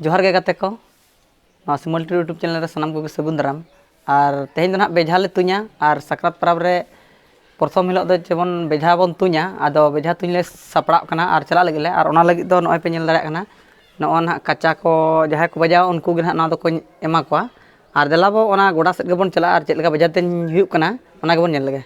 जोहार गे गाते को सिमल टी यूट्यूब चैनल रे सनाम को सगुन दाराम और तेहें दो ना बेझा ले तुኛ और साक्रात परब रे प्रथम हिलो दो जेबन बेझा बन तुኛ आदो बेझा तुñ ले सापड़ा कना और चला लगे और ओना लगी दो नय पे नेल दाड़ा कना नओ ना कच्चा को जहां को बजाव उनको गे ना दो को एमा को और देलाबो ओना गोडा सेट गेबन चला और चेद लगा बेझा तेन हुयुक कना ओना गेबन नेल लगे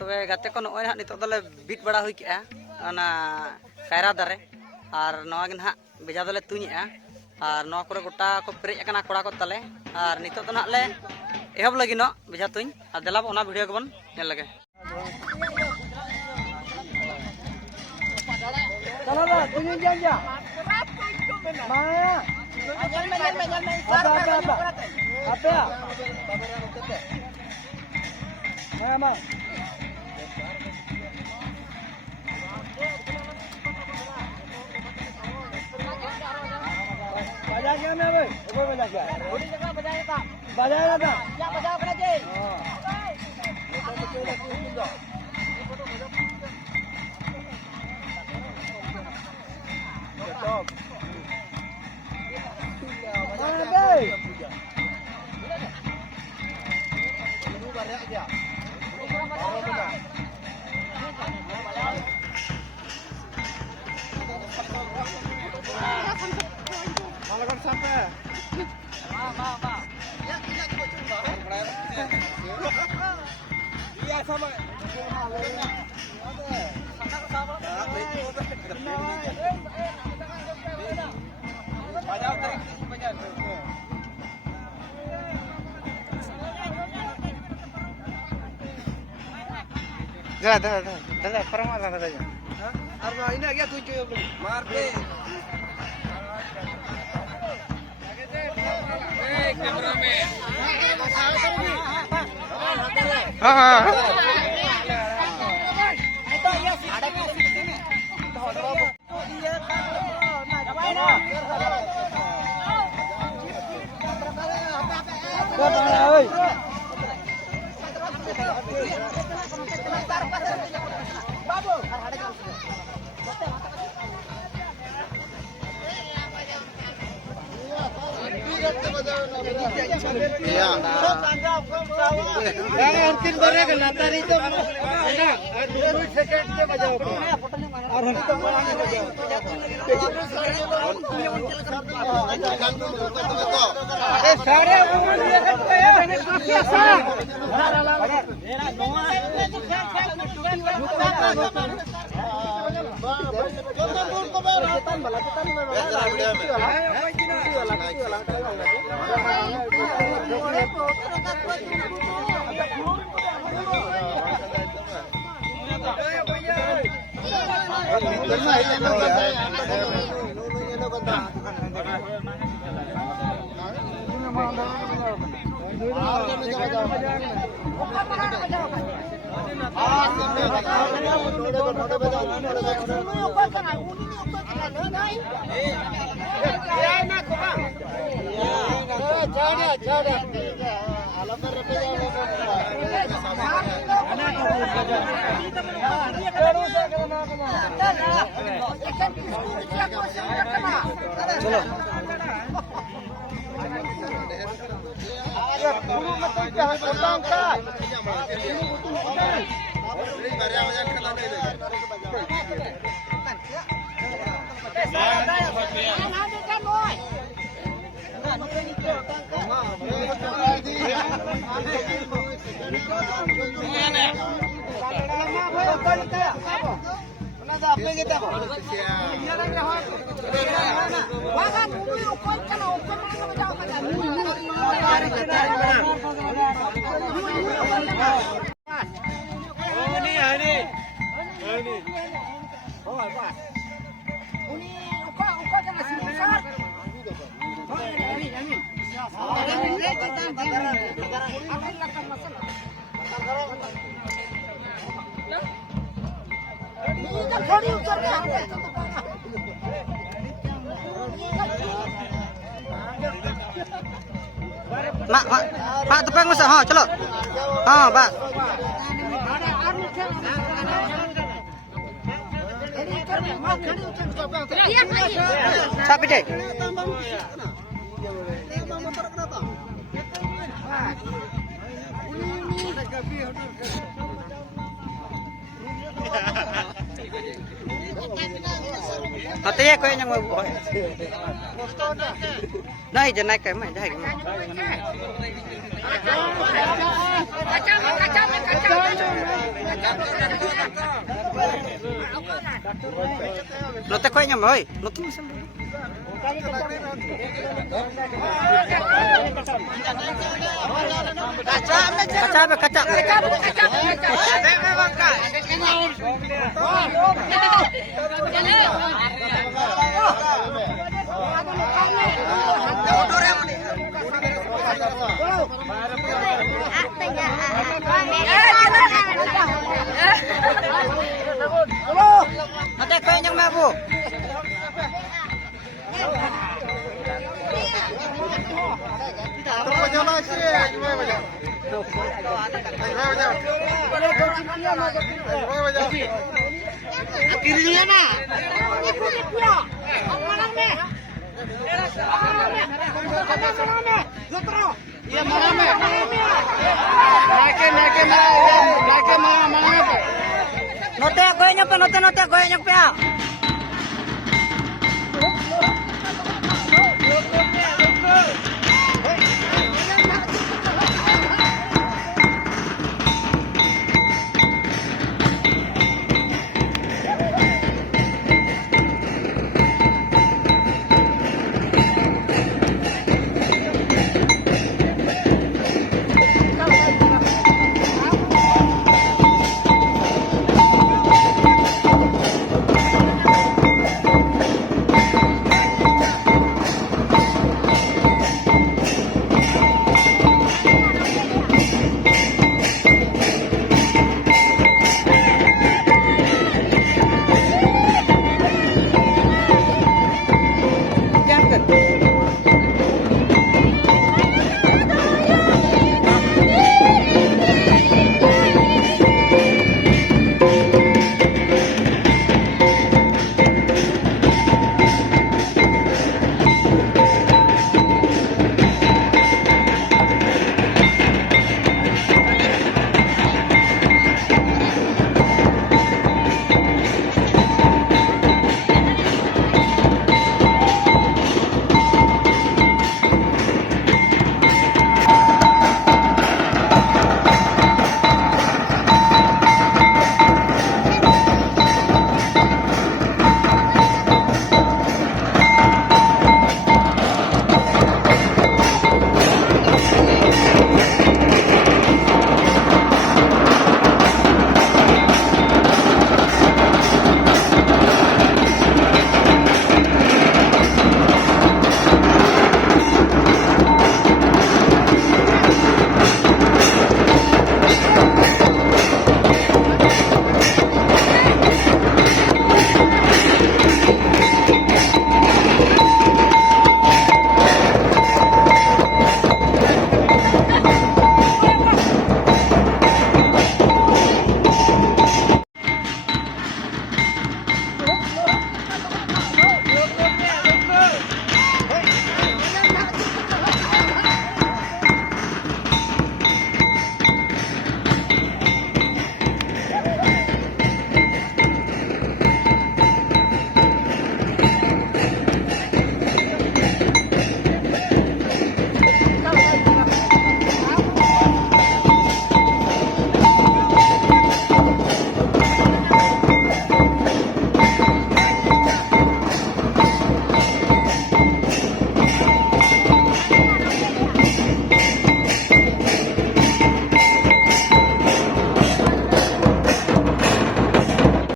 तबे गाते को नय ना नितो दले बीट बड़ा हुई केआ ओना कायरा दारे और नवा गे ना बेजा दले तुñेआ और नवा करे गोटा को पेरेज कना कोड़ा को तले और नितो तो ना ले एहब लगी न बेजा तुñ और देलाब ओना वीडियो के बन नेल लगे चलो ना तुñ जान जा माया apa Mama. बजा क्या मैं भाई ऊपर बजा क्या थोड़ी जगह बजाएगा था बजाएगा था क्या बजाओ करा जी dah, perang malah katanya. Arma ini agak tujuh Marpe. Kameramen. Mungkin boleh ke latar itu enak 2 second dia bajau और हम तो बनाने लगे ए सारे मैंने काफी आसान मेरा नोआ Pak tepeng masa, ha, chalo. Ha, Pak. Sapi deh. Nanti ya kau yang mau buat. Nah, jangan naik ke mana, jangan. Nanti kau yang mau, nanti macam. Kaca. Nanti kau yang mau. Note aku yang nyoba.